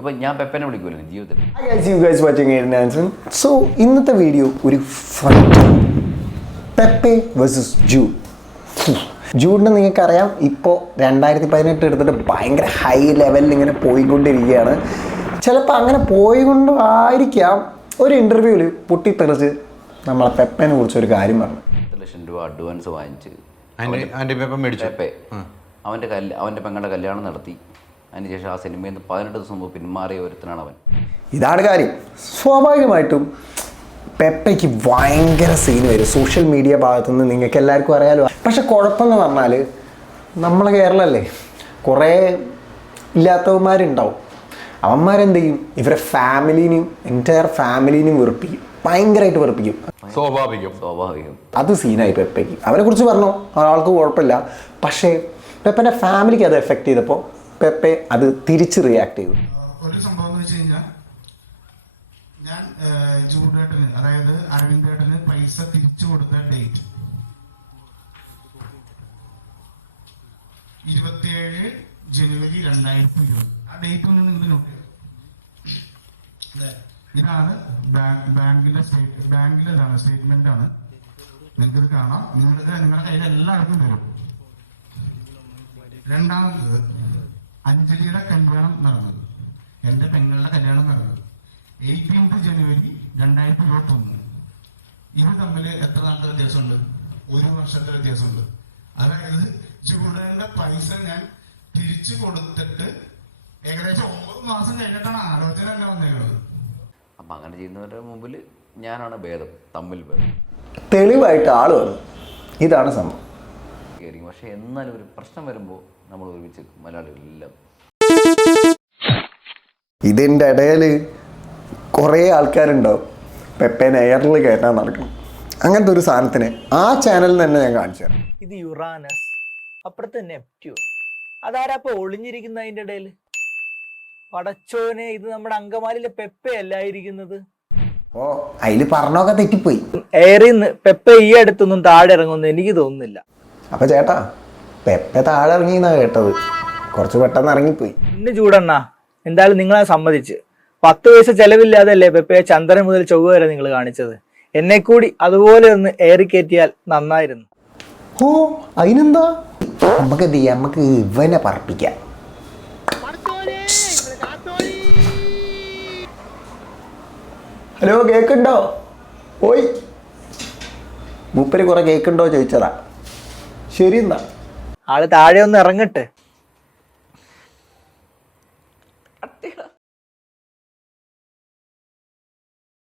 ഇപ്പം ഞാൻ പെപ്പനെ വിളിക്കുമല്ലോ ജീവിതത്തിൽ so guys, you guys watching Aiden Hansen. So, ഇന്നത്തെ വീഡിയോ ഒരു ഫൈറ്റ് പെപ്പെ വേഴ്സസ് ജൂ ജൂഡിനെ നിങ്ങൾക്കറിയാം ഇപ്പോൾ രണ്ടായിരത്തി പതിനെട്ട് എടുത്തിട്ട് ഭയങ്കര ഹൈ ലെവലിൽ ഇങ്ങനെ പോയിക്കൊണ്ടിരിക്കുകയാണ്. ചിലപ്പോൾ അങ്ങനെ പോയിക്കൊണ്ടായിരിക്കാം ഒരു ഇന്റർവ്യൂവിൽ പൊട്ടിത്തെറിച്ച് നമ്മളെ പെപ്പനെ കുറിച്ച് ഒരു കാര്യം പറഞ്ഞു. പത്ത് ലക്ഷം രൂപ അഡ്വാൻസ് വാങ്ങിച്ച് മേടിച്ചു. പെപ്പെ. അവന്റെ അവന്റെ പെങ്ങളുടെ കല്യാണം നടത്തി. അതിനുശേഷം ആ സിനിമയിൽ നിന്ന് പതിനെട്ട് ദിവസം മുമ്പ് പിന്മാറിയ ഒരുത്തനാണ് അവൻ ഇതാണ് കാര്യം. സ്വാഭാവികമായിട്ടും പെപ്പയ്ക്ക് ഭയങ്കര സീൻ വരും. സോഷ്യൽ മീഡിയ ഭാഗത്തുനിന്ന് നിങ്ങൾക്ക് എല്ലാവർക്കും അറിയാലോ. പക്ഷെ കുഴപ്പമെന്ന് പറഞ്ഞാൽ നമ്മളെ കേരളമല്ലേ കുറേ ഇല്ലാത്തവന്മാരുണ്ടാവും. അവന്മാരെന്ത് ചെയ്യും ഇവരെ ഫാമിലീനെയും എന്റയർ ഫാമിലീനെയും വെറുപ്പിക്കും. ഭയങ്കരമായിട്ട് വെറുപ്പിക്കും. സ്വാഭാവികം. സ്വാഭാവികം. അത് സീനായി പെപ്പയ്ക്ക്. അവനെ കുറിച്ച് പറഞ്ഞു? ഒരാൾക്ക് കുഴപ്പമില്ല. പക്ഷേ പെപ്പന്റെ ഫാമിലിക്ക് അത് എഫക്റ്റ് ചെയ്തപ്പോൾ പെപ്പെ അത് തിരിച്ച് റിയാക്ട് ചെയ്തു. ഒരു സംഭവം എന്ന് വെച്ച് കഴിഞ്ഞാൽ ഞാൻ ജൂഡേട്ടന് അതായത് അരവിന്ദേട്ടന് പൈസ തിരിച്ചു കൊടുത്ത ഡേറ്റ് ഇരുപത്തിയേഴ് ജനുവരി രണ്ടായിരത്തി ഇരുപത്. ആ ഡേറ്റ് ഒന്ന് നിങ്ങൾ നോട്ട് ഇതാണ് ബാങ്ക് ബാങ്കിലെ സ്റ്റേറ്റ് ബാങ്കിലെ ഇതാണ് സ്റ്റേറ്റ്മെന്റ് ആണ്. നിങ്ങൾക്ക് കാണാം. നിങ്ങൾക്ക് നിങ്ങളുടെ കയ്യിൽ എല്ലാവർക്കും തരും രണ്ടാമത്തത് അഞ്ജലിയുടെ കല്യാണം നടന്നത്. എന്റെ പെങ്ങളുടെ കല്യാണം നടന്നത്. എയ്റ്റീൻത് ജനുവരി രണ്ടായിരത്തി ഇരുപത്തി ഒന്ന് ഇത് തമ്മിൽ എത്ര നാളുടെ വ്യത്യാസമുണ്ട്? ഒരു വർഷത്തെ വ്യത്യാസമുണ്ട്. അതായത് ജൂഡന്റെ പൈസ ഞാൻ തിരിച്ചു കൊടുത്തിട്ട് ഏകദേശം ഒമ്പത് മാസം കഴിഞ്ഞിട്ടാണ് ആലോചന തന്നെ വന്നേക്കുന്നത്. അപ്പം അങ്ങനെ ചെയ്യുന്നവരുടെ മുമ്പിൽ ഞാനാണ് ഭേദം തമ്മിൽ ഭേദം. തെളിവായിട്ട് ആൾ വന്നു. ഇതാണ് സംഭവം. കയറി പക്ഷേ എന്നാലും ഒരു പ്രശ്നം വരുമ്പോൾ നമ്മൾ ഒരുമിച്ച് മലയാളികളെല്ലാം. ഇതിന്റെ ഇടയിൽ കുറേ ആൾക്കാരുണ്ടാവും. പെപ്പേനെ എയറിൽ കയറ്റാൻ നടക്കണം. അങ്ങനത്തെ ഒരു സാധനത്തിന് ആ ചാനലിൽ തന്നെ ഞാൻ കാണിച്ചു തരാം. ഇത് യുറാനസ് അപ്പുറത്തെ നെപ്റ്റ്യൂൺ അതാരപ്പോ ഒളിഞ്ഞിരിക്കുന്ന അതിന്റെ ഇടയിൽ പടച്ചോനെ ഇത് നമ്മുടെ അങ്കമാലിയിലെ പെപ്പ അല്ലായിരിക്കുന്നത് ഓ അതിൽ പറഞ്ഞൊക്കെ തെറ്റിപ്പോയി. എയറിന്ന് പെപ്പ ഈ അടുത്തൊന്നും താഴെ ഇറങ്ങുമെന്ന് എനിക്ക് തോന്നുന്നില്ല. അപ്പൊ ചേട്ടാ പെപ്പെ താഴെ ഇറങ്ങിയെന്നാ കേട്ടത്. കുറച്ച് പെട്ടെന്ന് ഇറങ്ങിപ്പോയി. ഇന്ന് ചൂടെണ്ണ. എന്തായാലും നിങ്ങളെ സമ്മതിച്ച്. പത്ത് പൈസ ചെലവില്ലാതല്ലേ പെപ്പയെ ചന്ദ്രൻ മുതൽ ചൊവ്വ വരെ നിങ്ങൾ കാണിച്ചത്? എന്നെ കൂടി അതുപോലെ ഒന്ന് ഏറി കയറ്റിയാൽ നന്നായിരുന്നു. ഓ അതിനെന്താ? നമുക്ക് എന്ത് ചെയ്യാം? നമുക്ക് ഇവനെ പറപ്പിക്കാം. ഹലോ കേക്കുണ്ടോ? ഓയ് മൂപ്പര് കുറെ കേക്കുണ്ടോ ചോദിച്ചതാ. ശരി എന്നാ ആൾ താഴെ ഒന്ന് ഇറങ്ങട്ടെ.